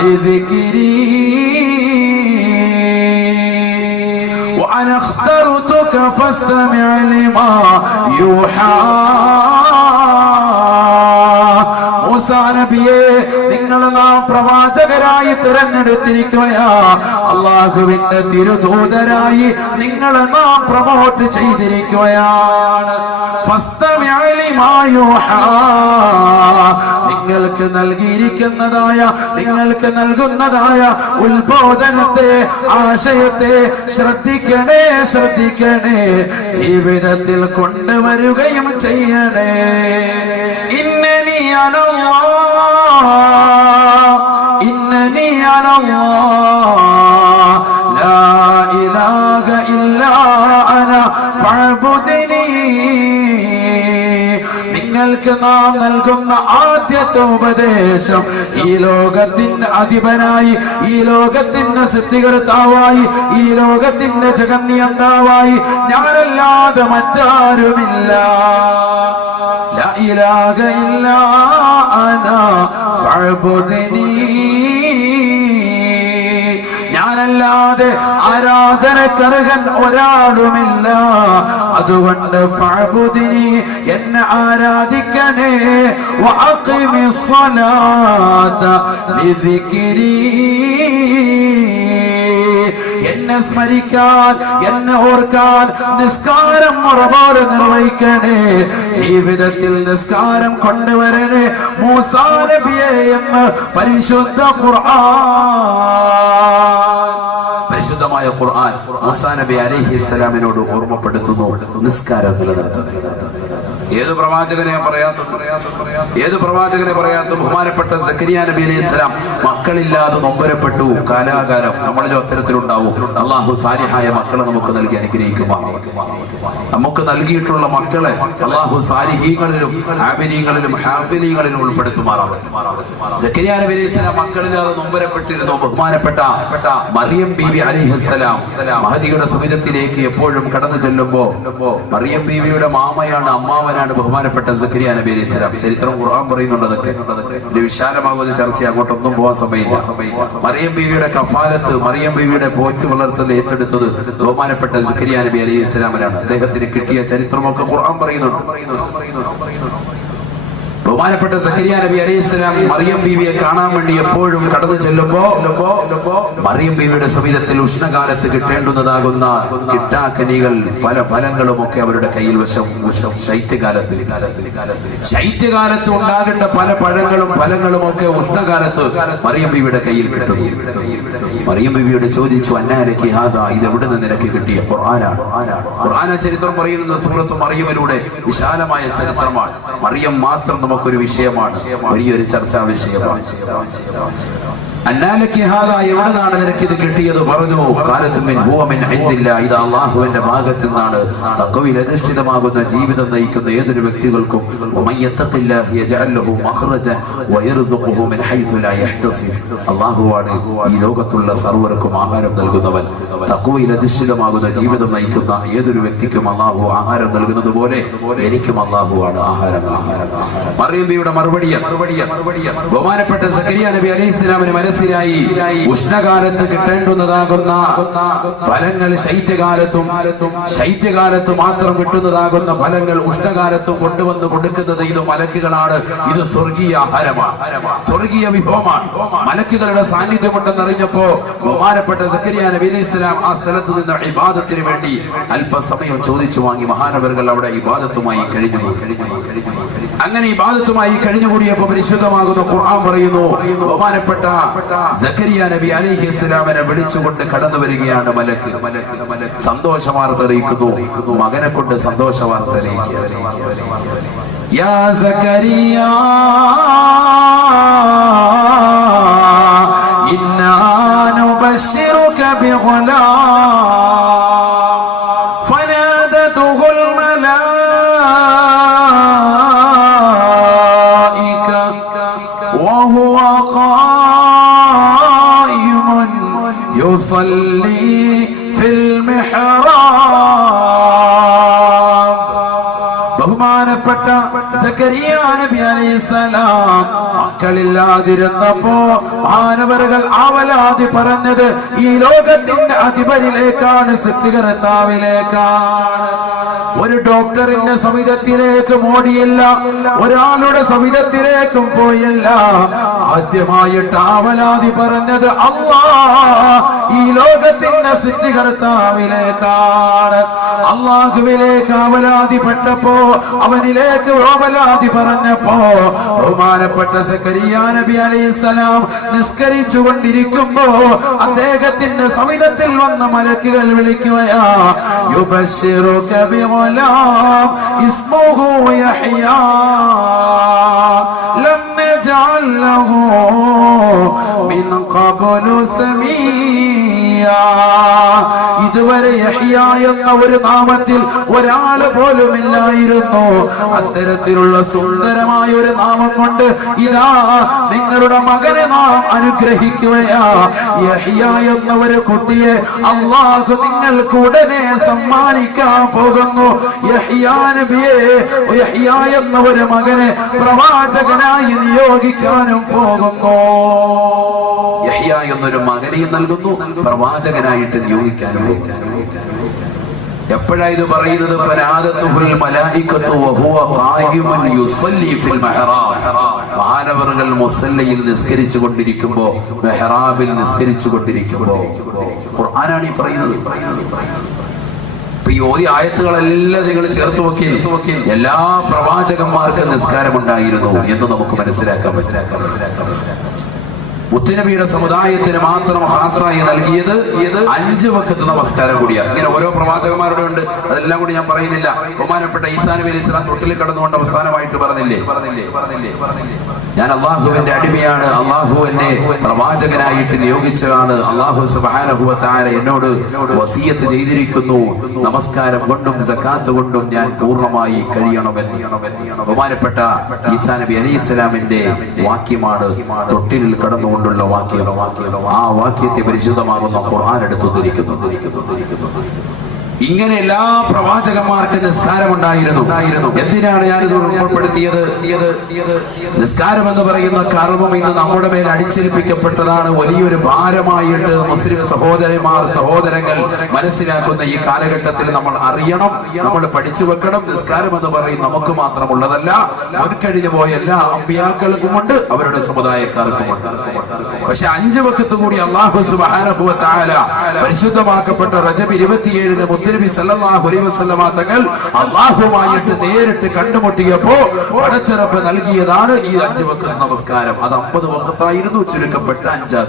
لذكري وأنا اخترتك فاستمع لما يوحى. മൂസാ നബിയെ, നിങ്ങളെ നാം പ്രവാചകരായി തിരഞ്ഞെടുത്തിരിക്കുകയാ. അള്ളാഹുവിന്റെ തിരുദൂതരായി നിങ്ങളെ നാം പ്രമോട്ട് ചെയ്തിരിക്കുകയാണ്. ഫസ്തമിഅ ലിമാ യൂഹാ, നിങ്ങൾക്ക് നൽകിയിരിക്കുന്നതായ, നിങ്ങൾക്ക് നൽകുന്നതായ ഉത്ബോധനത്തെ, ആശയത്തെ ശ്രദ്ധിക്കണേ, ശ്രദ്ധിക്കണേ, ജീവിതത്തിൽ കൊണ്ടുവരികയും ചെയ്യണേ. ഇന്നനി അനല്ലാഹ്, ഇന്നനി അനല്ലാഹ് ലാ ഇലാഹ ഇല്ലാ അന ഫഅബ്ദുനി. നിങ്ങൾക്ക് നാം നൽകുന്ന ആദ്യത്തെ ഉപദേശം, ഈ ലോകത്തിന്റെ അധിപനായി, ഈ ലോകത്തിന്റെ സൃഷ്ടികർത്താവായി, ഈ ലോകത്തിന്റെ ജഗന്നിയന്താവായി ഞാനല്ലാതെ മറ്റാരുമില്ല. ലാ ഇലാഹ ഇല്ലാ അന ഫഅബ്ദുനി. ഞാനല്ലാതെ ആരാധനക്കർഹൻ ഒരാളുമില്ല. അതുകൊണ്ട് ഫഅബ്ദുനി, എന്നെ ആരാധിക്കണേ. വഅഖിമിസ് സ്വലാത ലിദിക്രി, എന്നെ സ്മരിക്കാൻ, എന്നെ ഓർക്കാൻ നിസ്കാരം മുറപോലെ നിർവഹിക്കണേ. ജീവിതത്തിൽ നിസ്കാരം കൊണ്ടുവരണേ മൂസാ നബിയെ എന്ന് പരിശുദ്ധ ഖുർആൻ. പരിശുദ്ധമായ ഖുർആൻ മൂസാ നബി അലൈഹിസ്സലാമിനോട് ഓർമ്മപ്പെടുത്തുന്നു നിസ്കാരം നിലനിർത്തുന്നത്. ഏത് പ്രവാചകനെ പറയാത്ത, ഏത് പ്രവാചകനെ പറയാത്ത ബഹുമാനപ്പെട്ട സക്കരിയ നബി അലൈഹിസ്സലാം മക്കളില്ലാതെ നൊമ്പരപ്പെട്ടു. കാലാകാലം നമ്മളിൽ അത്തരത്തിലുണ്ടാവും. അള്ളാഹു സാലിഹായ മക്കളെ നമുക്ക് നൽകി അനുഗ്രഹിക്കുമാറാവട്ടെ. നമുക്ക് നൽകിയിട്ടുള്ള മക്കളെ അള്ളാഹു സാലിഹീങ്ങളിലും ആബിദീങ്ങളിലും ഹാഫിദീങ്ങളിലും ഉൾപ്പെടുത്തുമാറാവട്ടെ. സക്കരിയ നബി അലൈഹിസ്സലാം മക്കളില്ലാതെ നൊമ്പരപ്പെട്ടിരുന്നു. ബഹുമാനപ്പെട്ട മറിയം ബീവി അലൈഹിസ്സലാം മഹദിയുടെ സുവിധത്തിലേക്ക് എപ്പോഴും കടന്നു ചെല്ലുമ്പോ മറിയം ബീവിയുടെ മാമയാണ്, അമ്മാവനാണ് ബഹുമാനപ്പെട്ട സക്കരിയ നബി അലൈഹിസ്സലാം. ചരിത്രം ഖുർആൻ പറയുന്നുണ്ട്. അതൊക്കെ ഒരു വിശാലമാകുന്ന ചർച്ച, അങ്ങോട്ടൊന്നും പോകാൻ സമയമില്ല. മറിയം ബീവിയുടെ കഫാലത്ത്, മറിയം ബീവിയുടെ പോറ്റ് വളർത്തൽ ഏറ്റെടുത്തത് ബഹുമാനപ്പെട്ട സക്കരിയ നബി അലൈഹിസ്സലാമിനാണ്. അദ്ദേഹത്തിന് കിട്ടിയ ചരിത്രമൊക്കെ ഖുർആൻ പറയുന്നുണ്ട്. ബഹുമാനപ്പെട്ട സക്കരിയ നബി അലൈഹിസ്സലാം മറിയം ബീവിയെ കാണാൻ വേണ്ടി എപ്പോഴും കടന്നു ചെല്ലുമ്പോ മറിയം ബീവിയുടെ സവിധത്തിൽ ഉഷ്ണകാലത്ത് കിട്ടേണ്ടുന്നതാകുന്ന കിട്ടാക്കനികൾ, പല ഫലങ്ങളും ഒക്കെ അവരുടെ കയ്യിൽ വശം. ശൈത്യകാലത്ത് ഉണ്ടാകേണ്ട പല പഴങ്ങളും ഫലങ്ങളും ഒക്കെ ഉഷ്ണകാലത്ത് മറിയം ബീവിയുടെ കയ്യിൽ കിട്ടും. മറിയം ബീവിയോട് ചോദിച്ചു, അന്നാലക്കി ഹാദാ, ഇത് എവിടെ നിന്ന് നിനക്ക് കിട്ടിയ? ഖുർആനാണ്. ഖുർആന ചരിത്രം പറയുന്ന സൂറത്ത് മറിയമിലൂടെ വിശാലമായ ചരിത്രമാണ്. മറിയം മാത്രം നമുക്കൊരു വിഷയമാണ്, വലിയൊരു ചർച്ചാ വിഷയമാണ്. അന്നാലക്കി ഹാദാ, എവിടെന്നാണ് നിനക്ക് ഇത് കിട്ടിയത്? പറഞ്ഞു, കാലത്ത് മിൻ ഹുവ മിൻ ഇൻദില്ലാ, ഇത് അല്ലാഹുവിന്റെ ഭാഗത്തു നിന്നാണ്. തഖ്വയിൽ അധിഷ്ഠിതമാകുന്ന ജീവിതം നയിക്കുന്ന ഏതൊരു വ്യക്തികൾക്കും വമൻ യത്തഖില്ലാഹ യജഅൽ ലഹു മഖ്റജൻ വയർസുഖുഹു മിൻ ഹൈസു ലാ യഹ്തസിബ്, അല്ലാഹുവാണ് ഈ ലോകത്തുള്ള സർവ്വർക്കും ആഹാരം നൽകുന്നവൻ. തഖ്വയിൽ അധിഷ്ഠിതമാകുന്ന ജീവിതം നയിക്കുന്ന ഏതൊരു വ്യക്തിക്കും അല്ലാഹു ആഹാരം നൽകുന്നത് പോലെ എനിക്കും അല്ലാഹുവാണ് ആഹാരം. മറിയം ബീവിയുടെ മറുപടി ബഹുമാനപ്പെട്ട സക്കരിയ നബി അലൈഹിസ്സലാമിന് മനസ്സിലായി. ഉഷ്ണകാലത്ത് കിട്ടേണ്ടുന്നതാകുന്ന ഫലങ്ങൾ ശൈത്യകാലത്ത് മാത്രം കിട്ടുന്നതാകുന്ന ഫലങ്ങൾ ഉഷ്ണകാലത്തും കൊണ്ടുവന്ന് കൊടുക്കുന്നത് ഇത് മലക്കുകളാണ്. ഇത് സ്വർഗീയ ആഹാരമാണ്, സ്വർഗീയ വിഭവമാണ്. മലക്കുകളുടെ സാന്നിധ്യം ഉണ്ടെന്നറിഞ്ഞപ്പോ ബഹുമാനപ്പെട്ട സക്കരിയ നബി അലൈഹിസ്സലാം ആ സ്ഥലത്ത് നിന്ന് ഇബാദത്തിന് വേണ്ടി അല്പസമയം ചോദിച്ചു വാങ്ങി. മഹാനവറുകൾ അവിടെ ഇബാദത്തുമായി കഴിഞ്ഞു. അങ്ങനെ ഇബാദത്തുമായി കഴിഞ്ഞുകൂടിയപ്പോൾ പരിശുദ്ധമാകുന്ന ഖുർആൻ പറയുന്നു, ബഹുമാനപ്പെട്ട സക്കരിയ നബി അലൈഹിസ്സലാമിനെ വിളിച്ചുകൊണ്ട് കടന്നു വരികയാണ് മലക്ക്. സന്തോഷ വാർത്ത അറിയിക്കുന്നു, മകനെ കൊണ്ട് സന്തോഷ വാർത്ത അറിയിക്കുക. യാ സക്കരിയ ഇന്നാ നുബശ്ശിറുക ബിഗുലാം ഫനാദതുഹു الملائكة وهو قائم يصلي في المحراب. ബഹുമാനപ്പെട്ട സക്കരിയ നബി അലൈഹിസ്സലാം മക്കളില്ലാതിരുന്നപ്പോ മാനവറുകൾ ആവലാതി പറഞ്ഞത് ഈ ലോകത്തിന്റെ അധിപരിലേക്കാണ്, സൃഷ്ടികർത്താവിലേക്കാണ്. ഒരു ഡോക്ടറിന്റെ സമിതത്തിലേക്ക് ഓടിയില്ല, ഒരാളുടെ സമിതത്തിലേക്കും പോയില്ല. ആദ്യമായിട്ട് ആവലാതി പറഞ്ഞത് ഈ ലോകത്തിന്റെ സൃഷ്ടികർത്താവിലേക്കാണ്. അള്ളാഹുവിലേക്ക് ആവലാതിപ്പെട്ടപ്പോ, അവനിലേക്ക് ഓവലാതി പറഞ്ഞപ്പോ ബഹുമാനപ്പെട്ട സക്കരിയ നബി അലൈഹിസ്സലാം നിസ്കരിച്ചു കൊണ്ടിരിക്കുമ്പോ അദ്ദേഹത്തിന്റെ സമിതത്തിൽ വന്ന മലക്കുകൾ വിളിക്കുകയാ, യുബശ്ശിറുക ബിഗുലാം ഇസ്മുഹു യഹ്യാ ലം നജഅൽ ലഹു മിൻ ഖബ്ലു സമീയാ. ഇതുവരെ യഹ്യ എന്ന ഒരു നാമത്തിൽ ഒരാള് പോലുമില്ലായിരുന്നു. അത്തരത്തിലുള്ള സുന്ദരമായ ഒരു നാമം കൊണ്ട് ഇതാ നിങ്ങളുടെ മകനെ നാം അനുഗ്രഹിക്കുകയാ. യഹ്യ എന്ന ഒരു കുട്ടിയെ അല്ലാഹു നിങ്ങൾക്ക് ഉടനെ സമ്മാനിക്കാൻ പോകുന്നു. യഹ്യ നബിയെ, യഹ്യ എന്ന ഒരു മകനെ പ്രവാചകനായി നിയോഗിക്കാനും പോകുന്നു. യഹ്യ എന്നൊരു മകനെ നൽകുന്നു, പ്രവാചകനായിട്ട് നിയോഗിക്കാനും. എപ്പോഴാ ഇത് പറയുന്നത്? ഫനാദതുഹുൽ മലായികത്തു വഹുവ ഖായിമുൻ യുസല്ലി ഫിൽ മെഹ്റാബ്. മഹാനവറുകൾ മുസല്ലയിൽ നിസ്കരിച്ചു കൊണ്ടിരിക്കുമ്പോ, മെഹ്റാബിൽ നിസ്കരിച്ചു കൊണ്ടിരിക്കുമ്പോ, ഖുർആനാണ് ഈ പറയുന്നത്. ഇപ്പൊ ഈ ഓതി ആയത്തുകളെല്ലാം നിങ്ങൾ ചേർത്ത് നോക്കി, എല്ലാ പ്രവാചകന്മാർക്കും നിസ്കാരമുണ്ടായിരുന്നു എന്ന് നമുക്ക് മനസ്സിലാക്കാൻ. മുത്തുനബിയുടെ സമുദായത്തിന് മാത്രം ഖാസായി നൽകിയത് 5 വഖത്ത് നമസ്കാരം കൂടിയാണ്. ഇങ്ങനെ ഓരോ പ്രവാചകന്മാരുടെ ഉണ്ട്, അതെല്ലാം കൂടി ഞാൻ പറയുന്നില്ല. ബഹുമാനപ്പെട്ട ഈസാ നബി അലൈഹി സ്വലാം തൊട്ടിൽ കടന്നുകൊണ്ട് അവസാനമായിട്ട് പറഞ്ഞില്ലേ, ഞാൻ അള്ളാഹുവിന്റെ അടിമയാണ്, അള്ളാഹു എന്നെ പ്രവാചകനായിട്ട് നിയോഗിച്ചതാണ്, അള്ളാഹു സുബ്ഹാനഹു വ തആല എന്നോട് വസിയത്ത് ചെയ്തിരിക്കുന്നു, നമസ്കാരം കൊണ്ടും സകാത്ത് കൊണ്ടും ഞാൻ പൂർണ്ണമായി കഴിയണമെന്ന്. ബഹുമാനപ്പെട്ട ഈസാ നബി അലൈഹി സ്വലാമിന്റെ വാക്യമാണ് തൊട്ടിലിൽ കടന്നു കൊണ്ടുള്ള വാക്യം. ആ വാക്യത്തെ പരിശുദ്ധമാകുന്ന ഖുർആൻ എടുത്തുദ്ധരിക്കുന്നു. ഇങ്ങനെ എല്ലാ പ്രവാചകന്മാർക്കും നിസ്കാരമുണ്ടായിരുന്നു. എന്തിനാണ് ഞാനിത് ഉൾപ്പെടുത്തിയത്? നിസ്കാരം എന്ന് പറയുന്ന കർമ്മം ഇന്ന് നമ്മുടെ മേൽ അടിച്ചേൽപ്പിക്കപ്പെട്ടതാണ്. വലിയൊരു ഭാരമായിട്ട് മുസ്ലിം സഹോദരങ്ങൾ മനസ്സിലാക്കുന്ന ഈ കാലഘട്ടത്തിൽ നമ്മൾ അറിയണം, നമ്മൾ പഠിച്ചു വെക്കണം. നിസ്കാരം എന്ന് പറയും നമുക്ക് മാത്രമുള്ളതല്ല, മുൻകഴിഞ്ഞു പോയ എല്ലാ അമ്പിയാക്കൾക്കുമുണ്ട്, അവരുടെ സമുദായക്കാർക്കുമുണ്ട്. പക്ഷെ 5 വഖത്ത് കൂടി അല്ലാഹു സുബ്ഹാനഹു വ തആല പരിശുദ്ധമാക്കപ്പെട്ട റജബ് 27-ന് മുത്തുനബി സല്ലല്ലാഹു അലൈഹി വസല്ലമ തങ്ങൾ അല്ലാഹുവുമായിട്ട് നേരിട്ട് കണ്ടുമുട്ടിയപ്പോ പടച്ചറപ്പ് നൽകിയതാണ് ഈ 5 വഖത്ത് നമസ്കാരം. അത് 50 വഖത്തായിരുന്നു, ചുരുക്കപ്പെട്ട 5.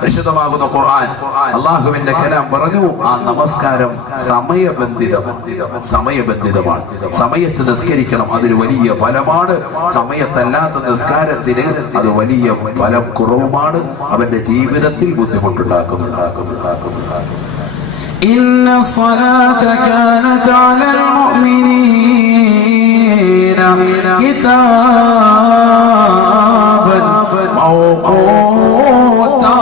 പരിശുദ്ധമാകുന്ന ഖുർആൻ അല്ലാഹുവിന്റെ കലാം പറഞ്ഞു, ആ നമസ്കാരം സമയബന്ധിതമാണ്. സമയത്ത് നിസ്കരിക്കണം, അതൊരു വലിയ ഫലമാണ്. സമയത്തല്ലാത്ത നിസ്കാരത്തിന് അത് വലിയ ഫലം കുറവുമാണ്, അവന്റെ ജീവിതത്തിൽ ബുദ്ധിമുട്ടുണ്ടാക്കുന്നു. إن الصلاة كانت على المؤمنين كتابا موقوتا.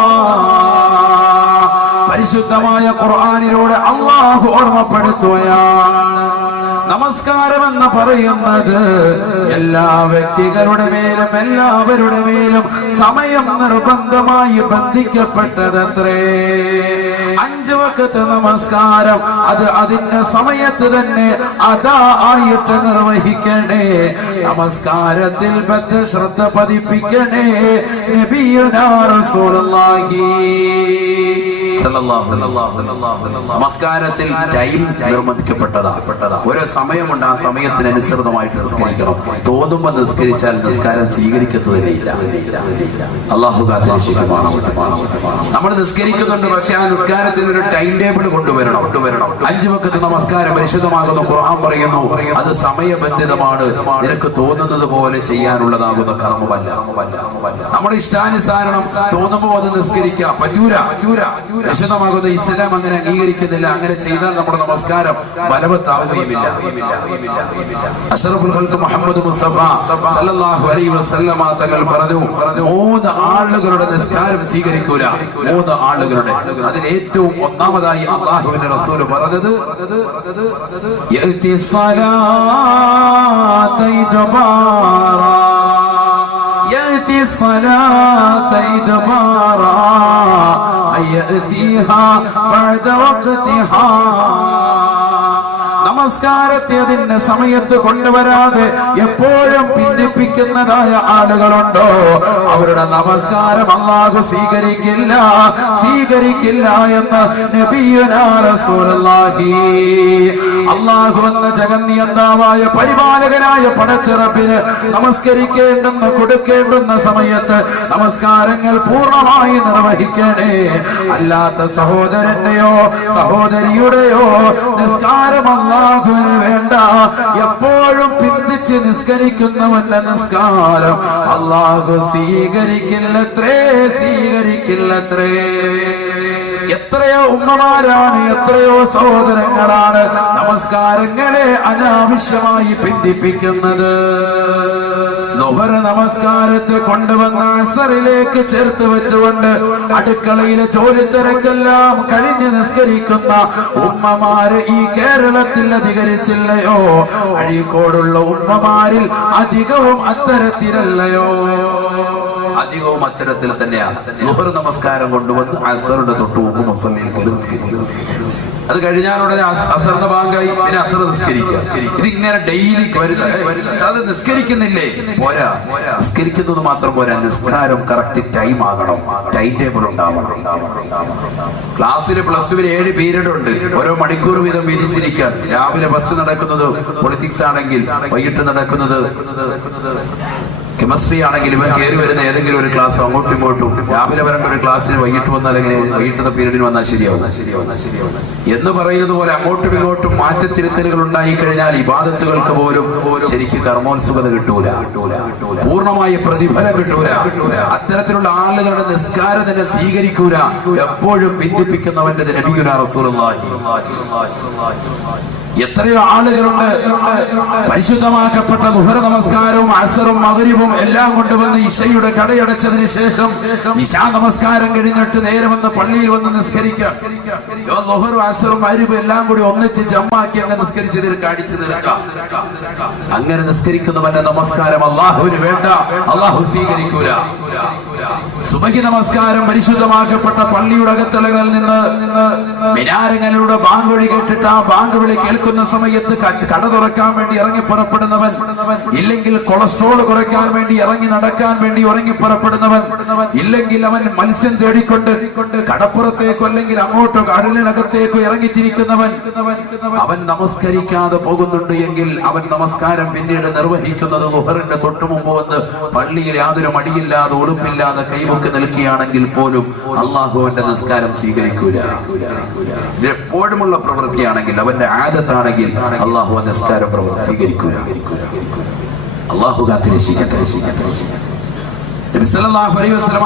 പരിശുദ്ധമായ ഖുർആനിലൂടെ അല്ലാഹു ഓർമ്മപ്പെടുത്തുകയാണ്, നമസ്കാരം എന്ന് പറയുന്നത് എല്ലാ വ്യക്തികളുടെ മേലും എല്ലാവരുടെ മേലും സമയം നിർബന്ധമായി ബന്ധിക്കപ്പെട്ടതത്രേ. 5 വഖത്ത് നമസ്കാരം അത് അതിന്റെ സമയത്ത് തന്നെ അതാ ആയിട്ട് നിർവഹിക്കണേ. നമസ്കാരത്തിൽ ശ്രദ്ധ പതിപ്പിക്കണേ. നബിയുനാ റസൂലുള്ളാഹി നമസ്കാരത്തിൽ ടൈം നിർബന്ധിക്കപ്പെട്ടതാ. ഒരു സമയമുണ്ട്, ആ സമയത്തിനനുസൃതമായിട്ട് നിസ്കരിക്കണം. തോന്നുമ്പോൾ നിസ്കരിച്ചാൽ നിസ്കാരം സ്വീകരിക്കുന്നതിനില്ല. അല്ലാഹു കാത്തിരക്ഷിക്കുമാണ്. നമ്മൾ നിസ്കരിക്കുന്നുണ്ട്, പക്ഷെ ആ നിസ്കാരത്തിന് ഒരു ടൈം ടേബിൾ കൊണ്ടുവരണം. 5 വഖത്ത് നമസ്കാരം പരിശുദ്ധമാകുന്ന ഖുർആൻ പറയുന്നു അത് സമയബന്ധിതമാണ്. നിനക്ക് തോന്നുന്നത് പോലെ ചെയ്യാനുള്ളതാകുന്ന കർമ്മമല്ല. നമ്മുടെ ഇഷ്ടാനുസാരണം തോന്നുമ്പോൾ അത് നിസ്കരിക്കാം, പറ്റൂല. വിശദമാകുന്ന ഇസ്ലാം അങ്ങനെ അംഗീകരിക്കുന്നില്ല. അങ്ങനെ ചെയ്താൽ നമ്മുടെ നമസ്കാരം ബലവത്താവുകയുമില്ല. അഷ്റഫുൽ ഖൽഖ് മുഹമ്മദ് മുസ്തഫ സല്ലല്ലാഹു അലൈഹി വസല്ലമ തങ്ങൾ പറഞ്ഞു 3 ആളുകളുടെ നിസ്കാരം സ്വീകരിക്കൂല. 3 ആളുകളുടെ അതിൽ ഏറ്റവും ഒന്നാമതായി അല്ലാഹുവിന്റെ റസൂൽ പറഞ്ഞത് യഅതി സ്വലാത്ത ഇദ്ബാറാ يأتي الصلاة إدبارا يأتيها بعد وقتها. നമസ്കാരത്തെ അതിന്റെ സമയത്ത് കൊണ്ടുവരാതെ എപ്പോഴും ഭിന്നിപ്പിക്കുന്നതായ ആളുകളുണ്ടോ അവരുടെ നമസ്കാരം അല്ലാഹു സ്വീകരിക്കില്ല എന്ന് നബിയുനാ റസൂലുള്ളാഹി. അല്ലാഹു എന്ന ജഗന്നിയന്താവായ പരിപാലകനായ പടച്ചറബിന് നമസ്കരിക്കേണ്ടുന്ന കൊടുക്കേണ്ടുന്ന സമയത്ത് നമസ്കാരങ്ങൾ പൂർണ്ണമായി നിർവഹിക്കണേ. അല്ലാത്ത സഹോദരന്റെയോ സഹോദരിയുടെയോ നിസ്കാരം അല്ലാഹുവിന് വേണ്ട. എപ്പോഴും പിന്തിച്ച് നിസ്കരിക്കുന്നവന്റെ നിസ്കാരം അല്ലാഹു സ്വീകരിക്കില്ലത്രേ. എത്രയോ ഉമ്മമാരാണ്, എത്രയോ സഹോദരങ്ങളാണ് നമസ്കാരങ്ങളെ അനാവശ്യമായി പിന്തിപ്പിക്കുന്നത്. ളുഹർ നമസ്കാരത്തെ കൊണ്ടുവന്ന അസറിലേക്ക് ചേർത്ത് വെച്ചുകൊണ്ട് അടുക്കളയിലെ ജോലി തിരക്കെല്ലാം കഴിഞ്ഞ് നിസ്കരിക്കുന്ന ഉമ്മമാര് ഈ കേരളത്തിൽ അധികരിച്ചില്ലയോ? അഴീക്കോടുള്ള ഉമ്മമാരിൽ അധികവും അത്തരത്തിലല്ലയോ? അധികവും അത്തരത്തിൽ തന്നെയാണ്. ളുഹർ നമസ്കാരം കൊണ്ടുവന്ന് അസറുടെ തൊട്ട് മുമ്പ് മുസല്ലിയിൽ നിസ്കരിക്കും. അത് കഴിഞ്ഞാലുടനെ അസറിന്റെ ഭാഗമായി പിന്നെ അസർ നിസ്കരിക്കുക. ഇതിങ്ങനെ ഡെയിലി അത് നിസ്കരിക്കുന്നില്ലേ? പോരാ. നിസ്കരിക്കുന്നത് മാത്രം പോരാ, നിസ്കാരം കറക്റ്റ് ടൈം ആകണം, ടൈം ടേബിൾ ഉണ്ടാവണം. ക്ലാസ്സിൽ +2 7 പീരീഡ് ഉണ്ട്. ഓരോ മണിക്കൂർ വീതം വിധിച്ചിരിക്കാൻ. രാവിലെ ഫസ്റ്റ് നടക്കുന്നത് പൊളിറ്റിക്സ് ആണെങ്കിൽ വൈകിട്ട് നടക്കുന്നത് കെമിസ്ട്രി ആണെങ്കിൽ ഇവൻ കയറി വരുന്ന ഏതെങ്കിലും ഒരു ക്ലാസ് അങ്ങോട്ടും ഇങ്ങോട്ടും. രാവിലെ വരേണ്ട ഒരു ക്ലാസ്സിന് വൈകിട്ട് വന്നാൽ എങ്ങനെ? വൈകിട്ടത്തെ പീരീഡിന് വന്നാൽ ശരിയാവും എന്ന് പറയുന്നത് പോലെ അങ്ങോട്ടും ഇങ്ങോട്ടും മാറ്റത്തിരുത്തലുകൾ ഉണ്ടായി കഴിഞ്ഞാൽ ഇബാദത്തുകൾക്ക് പോലും ശരിക്കും കർമ്മോത്സുകത കിട്ടൂല, പൂർണ്ണമായ പ്രതിഫലം കിട്ടൂല. അത്തരത്തിലുള്ള ആളുകളുടെ നിസ്കാരം തന്നെ സ്വീകരിക്കൂല. എപ്പോഴും ഭിന്നിപ്പിക്കുന്നവന്റെ നബിയുനാ റസൂലുള്ളാഹി. എത്രയോ ആളുകളുണ്ട് പരിശുദ്ധമാക്കപ്പെട്ട ളുഹർ നമസ്കാരവും അസറും മഗ്രിബും എല്ലാം കൊണ്ടുവന്ന് ഇശയുടെ കടയടച്ചതിന് ശേഷം ഇശാ നമസ്കാരം കഴിഞ്ഞിട്ട് നേരെ വന്ന് പള്ളിയിൽ വന്ന് നിസ്കരിക്കാം. ളുഹറും അസറും മഗ്രിബും എല്ലാം കൂടി ഒന്നിച്ച് ജമ്മാക്കി അങ്ങ് നിസ്കരിച്ച് അടിച്ചു നിൽക്കാം. അങ്ങനെ നിസ്കരിക്കുന്നവന്റെ നമസ്കാരം അല്ലാഹുവിന് വേണ്ട, അല്ലാഹു സ്വീകരിക്കൂല. സുബഹി നമസ്കാരം പരിശുദ്ധമാക്കപ്പെട്ട പള്ളിയുടെ അകത്തളങ്ങളിൽ നിന്ന് മിനാരങ്ങളിലൂടെ ബാങ്ക് വിളി കേട്ടിട്ട് ആ ബാങ്ക് വിളി കേൾക്കുന്ന സമയത്ത് കട തുറക്കാൻ വേണ്ടി ഇറങ്ങി പുറപ്പെടുന്നവൻ, ഇല്ലെങ്കിൽ കൊളസ്ട്രോൾ കുറയ്ക്കാൻ വേണ്ടി ഇറങ്ങി നടക്കാൻ വേണ്ടി ഇറങ്ങി പുറപ്പെടുന്നവൻ, ഇല്ലെങ്കിൽ അവൻ മത്സ്യം തേടിക്കൊണ്ട് കടപ്പുറത്തേക്കോ അല്ലെങ്കിൽ അങ്ങോട്ടോ കടലിനകത്തേക്കോ ഇറങ്ങിത്തിരിക്കുന്നവൻ, അവൻ നമസ്കരിക്കാതെ പോകുന്നുണ്ട് എങ്കിൽ അവൻ നമസ്കാരം പിന്നീട് നിർവഹിക്കുന്നത് ളുഹറിന്റെ തൊട്ടു മുമ്പ് വന്ന് പള്ളിയിൽ യാതൊരു മടിയില്ലാതെ ഉളുപ്പില്ലാതെ കൈവക്ക് നിൽക്കുകയാണെങ്കിൽ പോലും അള്ളാഹുവിന്റെ നിസ്കാരം സ്വീകരിക്കൂല. ഇത് എപ്പോഴുമുള്ള പ്രവൃത്തിയാണെങ്കിൽ, അവന്റെ ആദത്താണെങ്കിൽ അള്ളാഹു നിസ്കാരം സ്വീകരിക്കൂല. അള്ളാഹു കാത്തിരക്ഷിക്കട്ടെ. നബി സല്ലല്ലാഹു അലൈഹി വസല്ലം